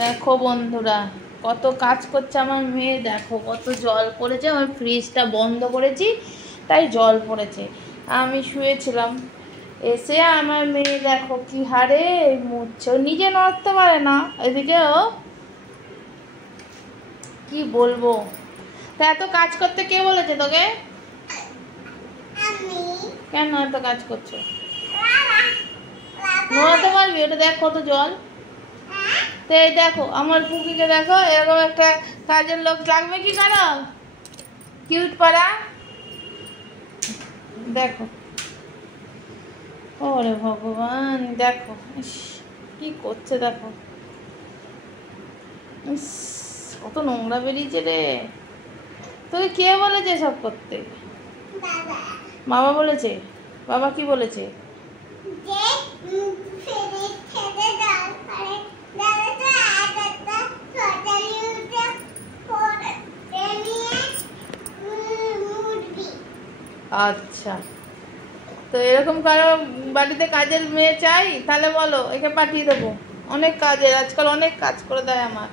দেখো বন্ধুরা, কত কাজ করছে আমার মেয়ে। দেখো কত জল পড়েছে, আমার ফ্রিজটা বন্ধ করেছি তাই জল পড়েছে। আমি শুয়েছিলাম, এসে আমার মেয়ে দেখো কি হারে মুছছে। ও নিজে নড়তে পারে না। এদিকে ও কি বলবো। তা এত কাজ করতে কে বলেছে তোকে? কেন এত কাজ করছো? নড়াতে পারবি? ওটা দেখ কত জল। তো এই দেখো আমার পুকিকে দেখো, এরকম একটা কাজের লোক লাগবে কি কারো? কিউট পাড়া দেখো। ওরে ভগবান, দেখো ইস কি করছে দেখো। ইস কত নোংরা বেরিয়েছে রে। তোকে কে বলেছে সব করতে? বাবা বলেছে। বাবা কি বলেছে? আচ্ছা, তো এরকম কারো বাড়িতে কাজের মেয়ে চাই তাহলে বলো, একে পাঠিয়ে দেবো। অনেক কাজের, আজকাল অনেক কাজ করে দেয় আমার,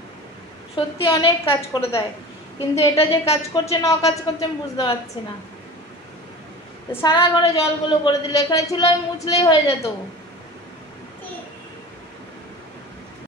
সত্যি অনেক কাজ করে দেয়। কিন্তু এটা যে কাজ করছে না অকাজ করছে আমি বুঝতে পারছি না। তো সারা ঘরে জলগুলো করে দিলে, এখানে ছিল আমি মুছলেই হয়ে যেত।